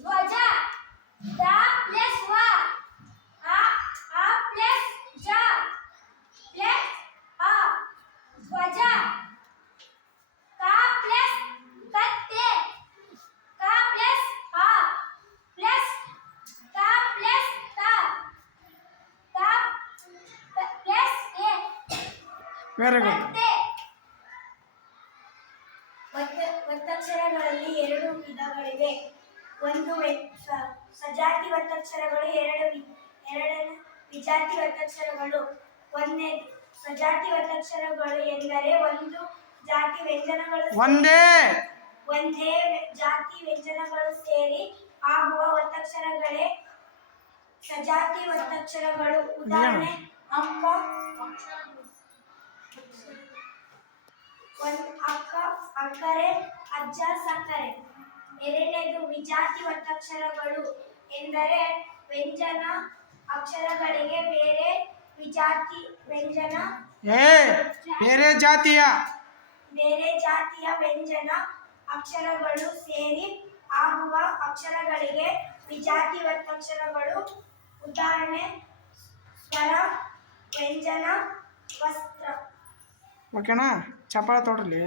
ಧ್ವಜ the plus ವ ಆ ಆ ಪ್ಲಸ್ ಜ ಪ್ಲಸ್ ಆ ಧ್ವಜ ಕ ಪ್ಲಸ್ ಕತ್ತೆ ಕ ಪ್ಲಸ್ ಆ ಪ್ಲಸ್ ಕ ಪ್ಲಸ್ ತ ಕ ಪ್ಲಸ್ ಎ ವೆರಿ ಗುಡ್ ಕತ್ತೆ ಒತ್ತ- ಒತ್ತಕ್ಷರಗಳಲ್ಲಿ ಎರಡು ವಿಧಗಳಿವೆ ಒಂದು ಸಜಾತಿ ಒತ್ತಕ್ಷರಗಳು ಎರಡು ಎರಡನ ವಿಜಾತಿ ಒತ್ತಕ್ಷರಗಳು. ಒಂದೇ ಸಜಾತಿ ಒತ್ತಕ್ಷರಗಳು ಎಂದರೆ ಒಂದು ಜಾತಿ ವ್ಯಂಜನಗಳು ಒಂದೇ. ಒಂದೇ ಜಾತಿ ವ್ಯಂಜನಗಳು ಸೇರಿ ಆಗುವ ಒತ್ತಕ್ಷರಗಳೇ ಸಜಾತಿ ಒತ್ತಕ್ಷರಗಳು. ಉದಾಹರಣೆ ಅಕ್ಕ ಅಕ್ಕ ಅಕ್ಕರೆ ಅಜ್ಜ ಸಕ್ಕರೆ. ವಿಜಾತಿ ಒತ್ತಕ್ಷರಗಳು ಎಂದರೆ ವ್ಯಂಜನ ಅಕ್ಷರಗಳಿಗೆ ಬೇರೆ ವಿಜಾತಿ ವ್ಯಂಜನ ಏ ಬೇರೆ ಜಾತಿಯ. ಬೇರೆ ಜಾತಿಯ ವ್ಯಂಜನ ಅಕ್ಷರಗಳು ಸೇರಿ ಆಗುವ ಅಕ್ಷರಗಳಿಗೆ ವಿಜಾತಿ ಒತ್ತಕ್ಷರಗಳು ಉದಾಹರಣೆ ಸ್ವರ ವ್ಯಂಜನ ವಸ್ತ್ರ. ಓಕೆನಾ? ಚಪಾಳ ತೊಗೊಳ್ರಿ